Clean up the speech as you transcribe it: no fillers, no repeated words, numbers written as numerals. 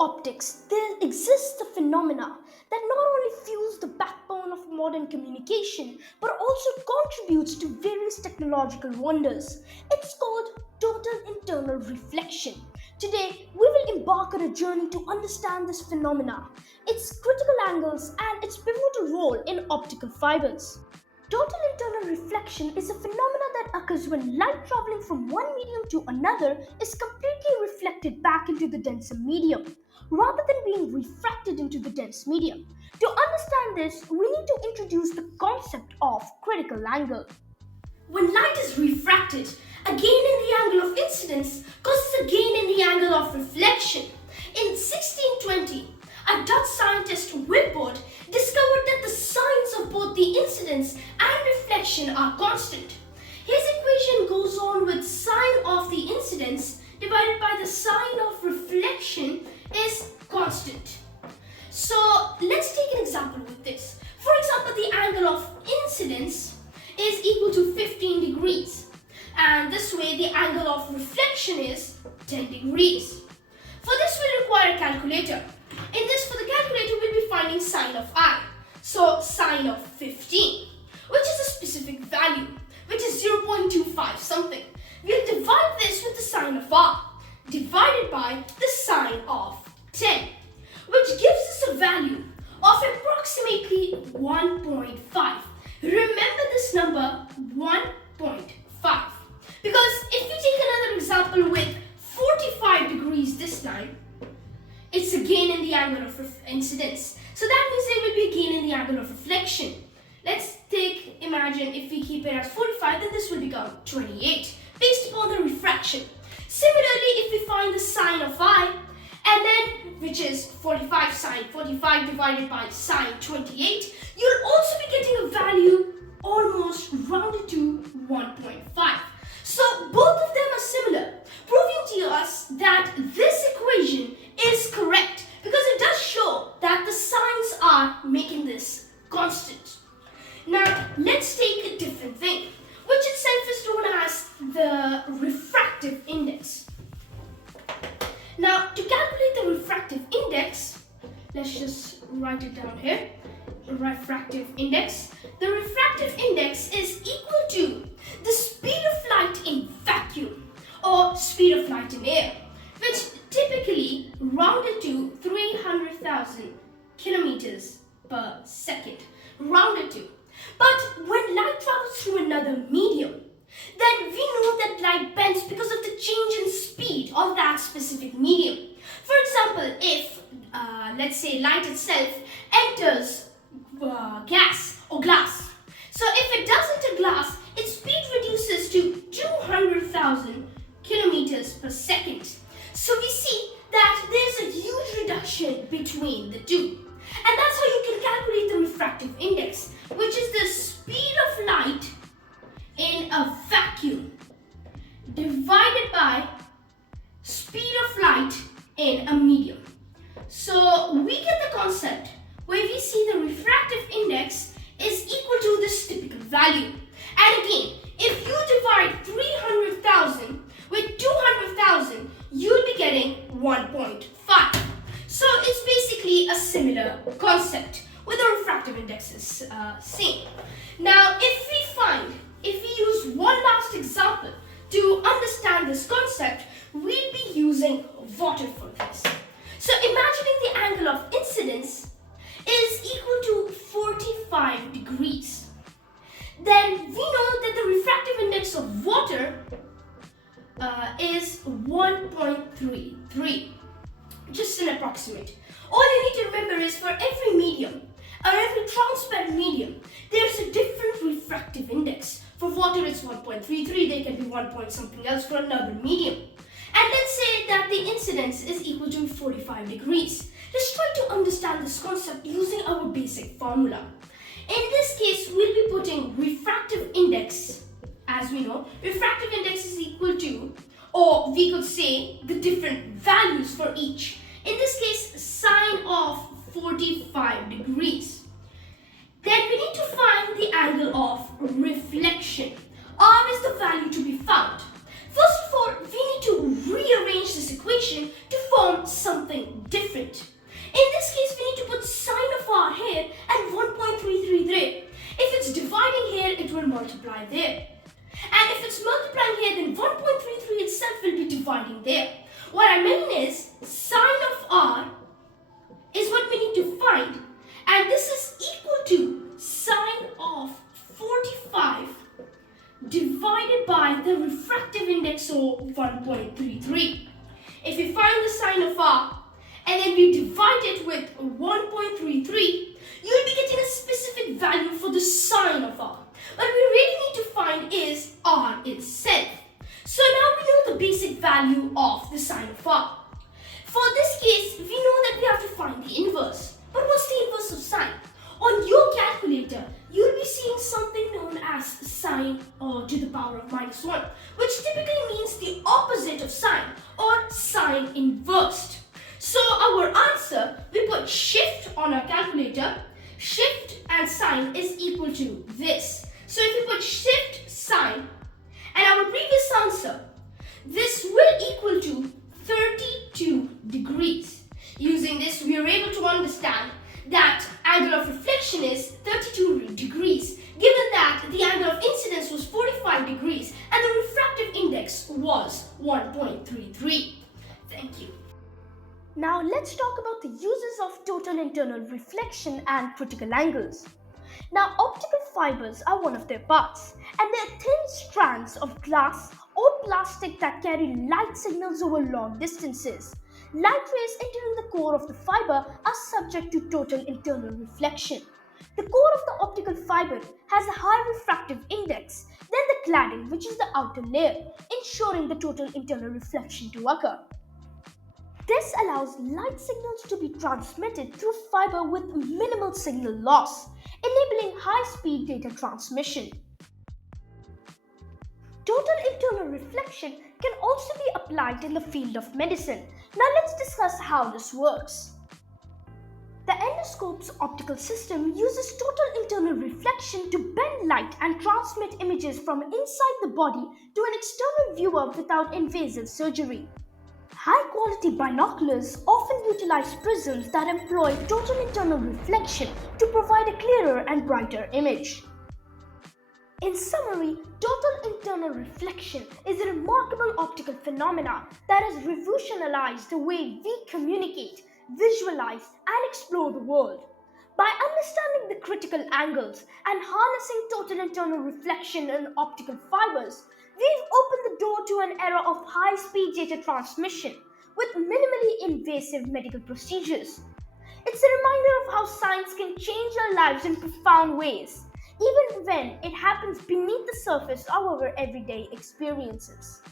optics, there exists a phenomena that not only fuels the backbone of modern communication but also contributes to various technological wonders. It's called total internal reflection. Today, we will embark on a journey to understand this phenomena, its critical angles, and its pivotal role in optical fibers. Total internal reflection is a phenomena that occurs when light traveling from one medium to another is completely reflected back into the denser medium, rather than being refracted into the dense medium. To understand this, we need to introduce the concept of critical angle. When light is refracted, a gain in the angle of incidence causes a gain in the angle of reflection. In 1620, a Dutch scientist Wilport discovered that the signs of both the incidence and reflection are constant. His equation goes on with sine of the incidence divided by the sine of reflection is constant. So let's take an example with this. For example, the angle of incidence is equal to 15 degrees, and this way the angle of reflection is 10 degrees. For this we'll require a calculator. In this, for the calculator, we'll be finding sine of I. So sine of 15, which is a specific value, which is 0.25 something. We'll divide this with the sine of R divided by the sine of 10, which gives us a value of approximately 1.5. Remember this number 1.5, because if we take another example with 45 degrees this time, it's a gain in the angle of incidence. So that means there will be a gain in the angle of reflection. Let's imagine if we keep it as 45, then this will become 28 based upon the refraction. Similarly, if we find the sine of I, and then which is 45 sine 45 divided by sine 28, you'll also be getting a value almost rounded to 1.5. So both of them are similar, proving to us that this equation is correct because it does show that the signs are making this constant. Now let's take a different thing, which itself is known as the refractive index. Now to calculate the refractive index, let's just write it down here. Refractive index. The refractive index is equal to the speed of light in vacuum or speed of light in air, which typically rounded to 300,000 kilometers per second. Rounded to. But when light travels through another medium, then we know that light bends because of the change in speed of that specific medium. For example, if let's say light itself enters gas or glass. So if it does enter glass, its speed reduces to 200,000 kilometers per second. So we see that there's a huge reduction between the two. And that's how you can calculate the refractive index, which is the speed of light in a vacuum divided by speed of light in a medium. So we get the concept where we see the refractive index is equal to this typical value. And again, if you divide 300,000 with 200,000, you'll be getting 1.5. So it's basically a similar concept with the refractive index is same. Now if we use one last example to understand this concept, we'll be using water for this. So imagining the angle of incidence is equal to 45 degrees. Then we know that the refractive index of water is 1.33. Just an approximate. All you need to remember is for every medium or every transparent medium, there's a different refractive index. For water it's 1.33, there can be 1 point something else for another medium. And let's say that the incidence is equal to 45 degrees. Let's try to understand this concept using our basic formula. In this case, we'll be putting refractive index, as we know, refractive index is equal to, or we could say the different values for each. In this case, sine of 45 degrees. Then we need to find the angle of reflection. R is the value to be found. First of all, we need to rearrange this equation to form something different. different. In this case, we need to put sine of r here and 1.33 there. If it's dividing here, it will multiply there. And if it's multiplying here, then 1.33 itself will be dividing there. What I mean is, sine of r is what we need to find. And this is equal to sine of 45 divided by the refractive index of 1.33. If we find the sine of r and then we divide it with 1.33, you'll be getting a specific value for the sine of r. What we really need to find is r itself. So now we know the basic value of the sine of r. For this case, we know that we have to find the inverse. But what's the inverse of sine? On your calculator, you'll be seeing something known as sine to the power of -1, which typically means the opposite of sine or sine inversed. So our answer, we put shift on our calculator. Shift and sine is equal to this. So if we put shift sine and our previous answer, this will equal to 32 degrees. Using this, we are able to understand that angle of reflection is 32 degrees, given that the angle of incidence was 45 degrees and the refractive index was 1.33. Thank you. Now let's talk about the uses of total internal reflection and critical angles. Now, optical fibers are one of their parts, and they're thin strands of glass or plastic that carry light signals over long distances. Light rays entering the core of the fiber are subject to total internal reflection. The core of the optical fiber has a high refractive index than the cladding, which is the outer layer, ensuring the total internal reflection to occur. This allows light signals to be transmitted through fiber with minimal signal loss, enabling high-speed data transmission. Total internal reflection can also be applied in the field of medicine. Now let's discuss how this works. The endoscope's optical system uses total internal reflection to bend light and transmit images from inside the body to an external viewer without invasive surgery. High-quality binoculars often utilize prisms that employ total internal reflection to provide a clearer and brighter image. In summary, total internal reflection is a remarkable optical phenomenon that has revolutionized the way we communicate, visualize, and explore the world. By understanding the critical angles and harnessing total internal reflection in optical fibers, we've opened the door to an era of high-speed data transmission with minimally invasive medical procedures. It's a reminder of how science can change our lives in profound ways, even when it happens beneath the surface of our everyday experiences.